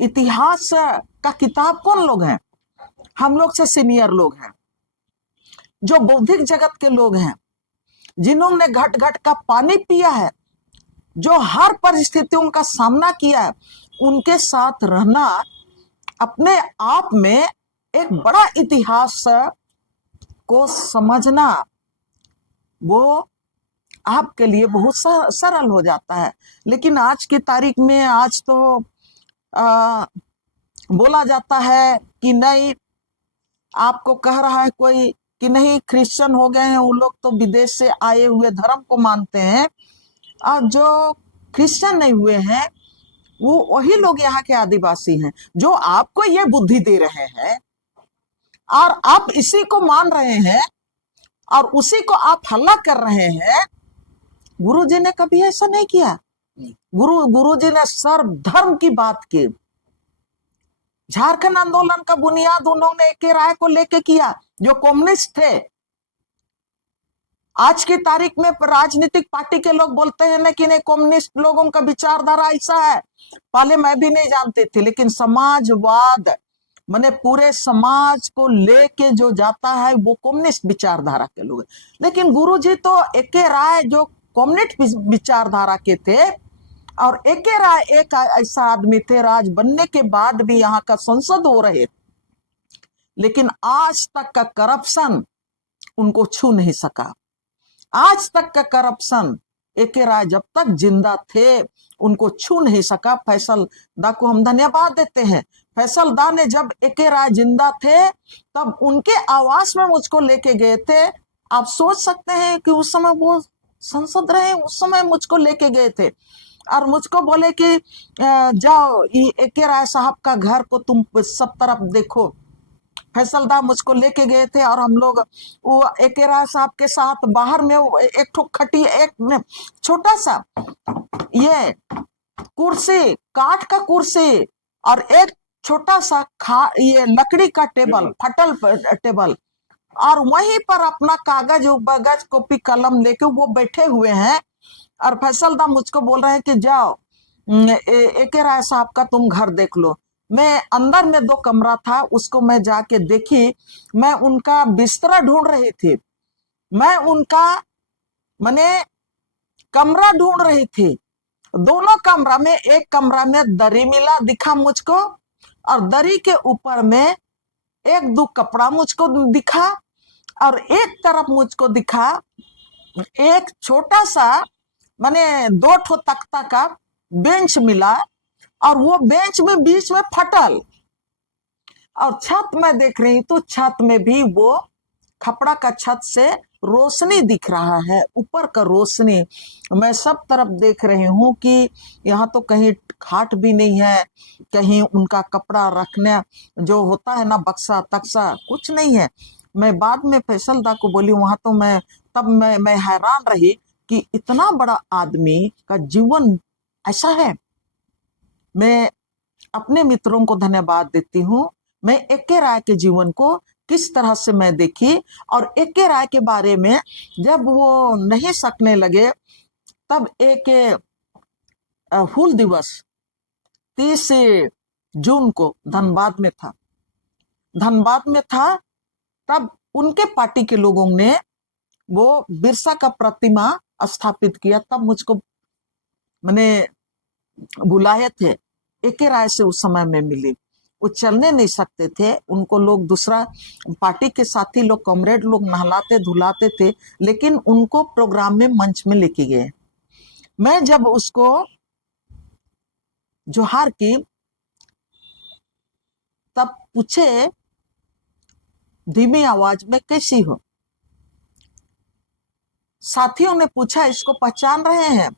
इतिहास का किताब कौन लोग हैं? हम लोग से सीनियर लोग हैं, जो बौद्धिक जगत के लोग हैं, जिन्होंने घट घट का पानी पिया है, जो हर परिस्थितियों का सामना किया है। उनके साथ रहना अपने आप में एक बड़ा इतिहास को समझना, वो आपके लिए बहुत सरल हो जाता है। लेकिन आज की तारीख में आज तो बोला जाता है कि नहीं, आपको कह रहा है कोई कि नहीं क्रिश्चियन हो गए हैं वो लोग, तो विदेश से आए हुए धर्म को मानते हैं, और जो क्रिश्चियन नहीं हुए हैं वो वही लोग यहाँ के आदिवासी हैं, जो आपको ये बुद्धि दे रहे हैं और आप इसी को मान रहे हैं और उसी को आप हल्ला कर रहे हैं। गुरुजी ने कभी ऐसा नहीं किया। गुरुजी ने सर्व धर्म की बात की। झारखंड आंदोलन का बुनियाद उन्होंने एक राय को लेके किया, जो कम्युनिस्ट थे। आज की तारीख में राजनीतिक पार्टी के लोग बोलते हैं ना कि नहीं, कम्युनिस्ट लोगों का विचारधारा ऐसा है। पहले मैं भी नहीं जानती थी, लेकिन समाजवाद माने पूरे समाज को लेके जो जाता है वो कम्युनिस्ट विचारधारा के लोग हैं। लेकिन गुरुजी तो एक राय जो कम्युनिस्ट विचारधारा के थे, और एक राय एक ऐसा आदमी थे, राज बनने के बाद भी यहाँ का संसद हो रहे, लेकिन आज तक का करप्शन उनको छू नहीं सका। आज तक का करप्शन एक राय जब तक जिंदा थे उनको छू नहीं सका। फैसल दा को हम धन्यवाद देते हैं। फैसल दा ने जब एक राय जिंदा थे तब उनके आवास में मुझको लेके गए थे। आप सोच सकते हैं कि उस समय वो संसद रहे, उस समय मुझको लेके गए थे और मुझको बोले कि जाओ एक राय साहब का घर को तुम सब तरफ देखो। फैसल दा मुझको लेके गए थे और हम लोग वो एक राय साहब के साथ बाहर में एक ठो खटी, एक छोटा सा ये कुर्सी, काठ का कुर्सी, और एक छोटा सा ये लकड़ी का टेबल, फटल टेबल, और वहीं पर अपना कागज कॉपी कलम लेके वो बैठे हुए हैं। और फैसल दा मुझको बोल रहे हैं कि जाओ एक राय साहब का तुम घर देख लो। मैं अंदर में 2 कमरा था, उसको मैं जाके देखी। मैं उनका बिस्तरा ढूंढ रही थी, मैं उनका माने कमरा ढूंढ रही थी। दोनों कमरा में, एक कमरा में दरी मिला दिखा मुझको, और दरी के ऊपर में 1-2 कपड़ा मुझको दिखा, और एक तरफ मुझको दिखा एक छोटा सा माने 2 ठो तख्ता का बेंच मिला, और वो बेंच में बीच में फटल। और छत में देख रही तो छत में भी वो खपड़ा का छत से रोशनी दिख रहा है, ऊपर का रोशनी। मैं सब तरफ देख रही हूँ कि यहाँ तो कहीं खाट भी नहीं है, कहीं उनका कपड़ा रखने जो होता है ना बक्सा तक्सा, कुछ नहीं है। मैं बाद में फैसल दा को बोली वहां तो मैं हैरान रही कि इतना बड़ा आदमी का जीवन ऐसा है। मैं अपने मित्रों को धन्यवाद देती हूँ। मैं एक राय के जीवन को किस तरह से मैं देखी। और AK राय के बारे में जब वो नहीं सकने लगे, तब एक हूल दिवस 30 जून को धनबाद में था। तब उनके पार्टी के लोगों ने वो बिरसा का प्रतिमा स्थापित किया। तब मुझको मैंने बुलाए थे, AK राय से उस समय में मिली। वो चलने नहीं सकते थे, उनको लोग दूसरा पार्टी के साथी लोग, कॉमरेड लोग नहलाते धुलाते थे, लेकिन उनको प्रोग्राम में मंच में लेके गए। मैं जब उसको जोहार की, तब पूछे धीमी आवाज में, कैसी हो? साथियों ने पूछा, इसको पहचान रहे हैं?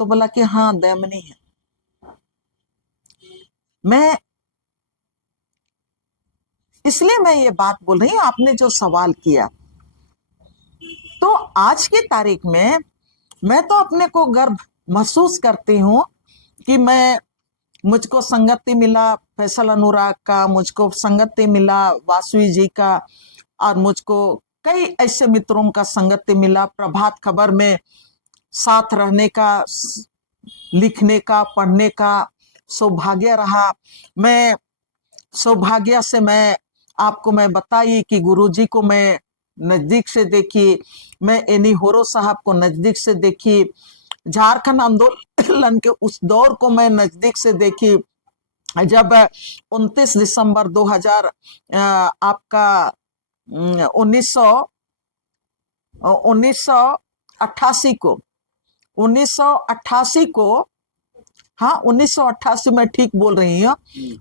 तो बोला कि हाँ, दयामनी है। मैं इसलिए मैं ये बात बोल रही हूं, आपने जो सवाल किया, तो आज की तारीख में मैं तो अपने को गर्व महसूस करती हूँ कि मुझको संगति मिला फैसल अनुराग का, मुझको संगति मिला वासुई जी का, और मुझको कई ऐसे मित्रों का संगति मिला। प्रभात खबर में साथ रहने का, लिखने का, पढ़ने का सौभाग्य रहा। मैं सौभाग्य से मैं बताई कि गुरुजी को मैं नजदीक से देखी, मैं एनी होरो साहब को नजदीक से देखी, झारखंड आंदोलन के उस दौर को मैं नजदीक से देखी, जब 29 दिसंबर 2000 आपका 1988 को, हाँ 1988 में ठीक बोल रही हूँ,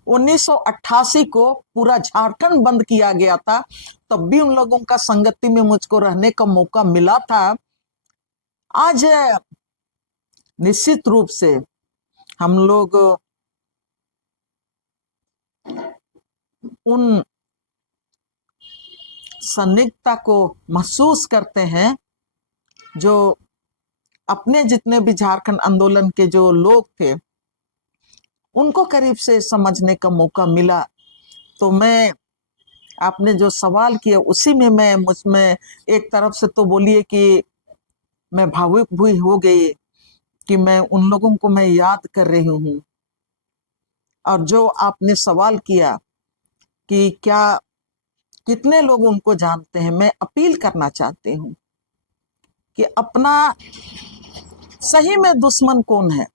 1988 को पूरा झारखंड बंद किया गया था। तब भी उन लोगों का संगति में मुझको रहने का मौका मिला था। आज निश्चित रूप से हम लोग उन संदिग्धता को महसूस करते हैं जो अपने जितने भी झारखंड आंदोलन के जो लोग थे उनको करीब से समझने का मौका मिला। तो मैं, आपने जो सवाल किया उसी में मैं मुझमें एक तरफ से तो बोलिए कि मैं भावुक भी हो गई कि मैं उन लोगों को मैं याद कर रही हूँ। और जो आपने सवाल किया कि क्या कितने लोग उनको जानते हैं, मैं अपील करना चाहती हूँ कि अपना सही में दुश्मन कौन है,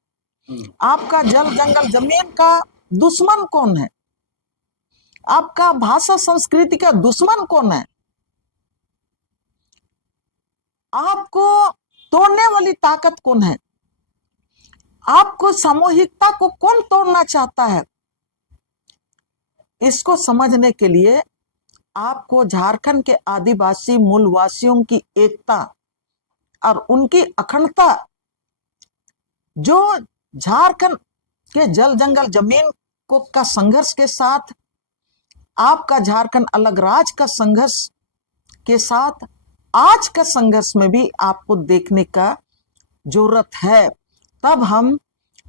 आपका जल जंगल जमीन का दुश्मन कौन है, आपका भाषा संस्कृति का दुश्मन कौन है, आपको तोड़ने वाली ताकत कौन है, आपको सामूहिकता को कौन तोड़ना चाहता है। इसको समझने के लिए आपको झारखंड के आदिवासी मूलवासियों की एकता और उनकी अखंडता, जो झारखंड के जल जंगल जमीन को का संघर्ष के साथ, आपका झारखंड अलग राज्य का संघर्ष के साथ आज का संघर्ष में भी आपको देखने का जरूरत है। तब हम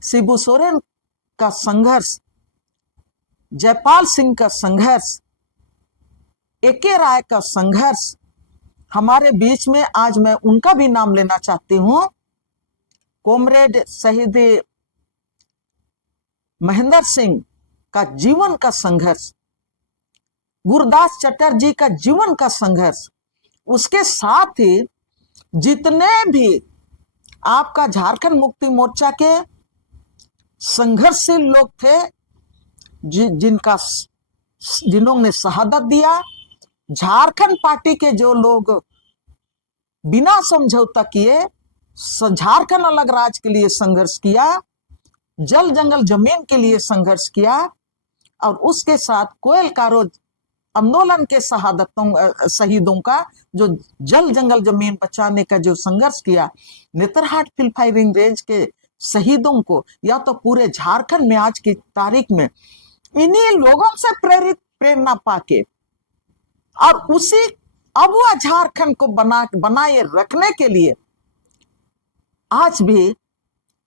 शिबू सोरेन का संघर्ष, जयपाल सिंह का संघर्ष, AK राय का संघर्ष हमारे बीच में, आज मैं उनका भी नाम लेना चाहती हूं, कॉमरेड शहीद महेंद्र सिंह का जीवन का संघर्ष, गुरदास चटर्जी का जीवन का संघर्ष, उसके साथ ही जितने भी आपका झारखंड मुक्ति मोर्चा के संघर्षशील लोग थे, जिन्होंने शहादत दिया, झारखंड पार्टी के जो लोग बिना समझौता किए झारखंड अलग राज्य के लिए संघर्ष किया, जल जंगल जमीन के लिए संघर्ष किया, और उसके साथ कोयल कारो आंदोलन के शहीदों का जो जल जंगल जमीन बचाने का जो संघर्ष किया, नेतरहाट फील्ड फायरिंग रेंज के शहीदों को, या तो पूरे झारखंड में आज की तारीख में इन्हीं लोगों से प्रेरणा पाके और उसी अबुआ झारखंड को बनाए रखने के लिए आज भी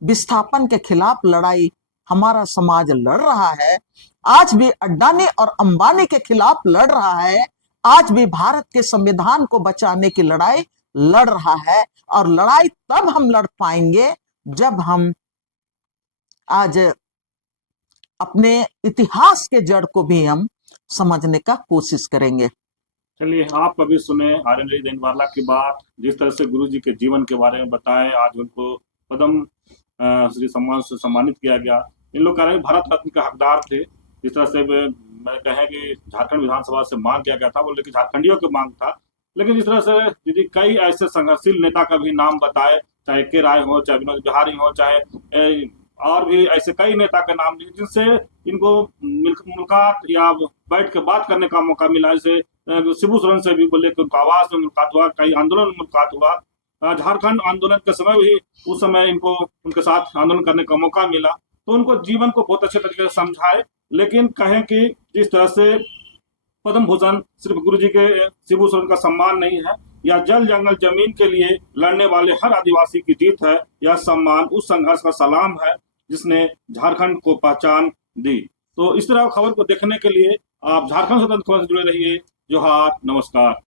विस्थापन के खिलाफ लड़ाई हमारा समाज लड़ रहा है। आज भी अडानी और अंबानी के खिलाफ लड़ रहा है। आज भी भारत के संविधान को बचाने की लड़ाई लड़ रहा है। और लड़ाई तब हम लड़ पाएंगे जब हम आज अपने इतिहास के जड़ को भी हम समझने का कोशिश करेंगे। चलिए, आप कभी सुने आर्यन देनवाला की बात, जिस तरह से गुरु जी के जीवन के बारे में बताए, आज उनको पद्म श्री सम्मान से सम्मानित किया गया। इन लोग कह रहे हैं भारत रत्न के हकदार थे। जिस तरह से मैं कहें कि झारखंड विधानसभा से मांग किया गया था, वो लेकिन झारखंडियों की मांग था। लेकिन जिस तरह से दीदी कई ऐसे संघर्षशील नेता का भी नाम बताए, चाहे के राय हो, चाहे विनोद बिहारी हो, चाहे और भी ऐसे कई नेता के नाम लिए, जिनसे इनको मुलाकात या बैठ के बात करने का मौका मिला। जैसे शिबू सोरेन से भी बोले कि उनको आवास में मुलाकात हुआ, कई आंदोलन में मुलाकात हुआ। झारखंड आंदोलन के समय भी उस समय इनको उनके साथ आंदोलन करने का मौका मिला। तो उनको जीवन को बहुत अच्छे तरीके से समझाए। लेकिन कहें कि जिस तरह से पद्म भूषण सिर्फ गुरु जी के शिबू सोरेन का सम्मान नहीं है, या जल जंगल जमीन के लिए लड़ने वाले हर आदिवासी की जीत है। यह सम्मान उस संघर्ष का सलाम है जिसने झारखंड को पहचान दी। तो इस तरह खबर को देखने के लिए आप झारखंड स्वतंत्र खबर से जुड़े रहिए। जोहार, नमस्कार।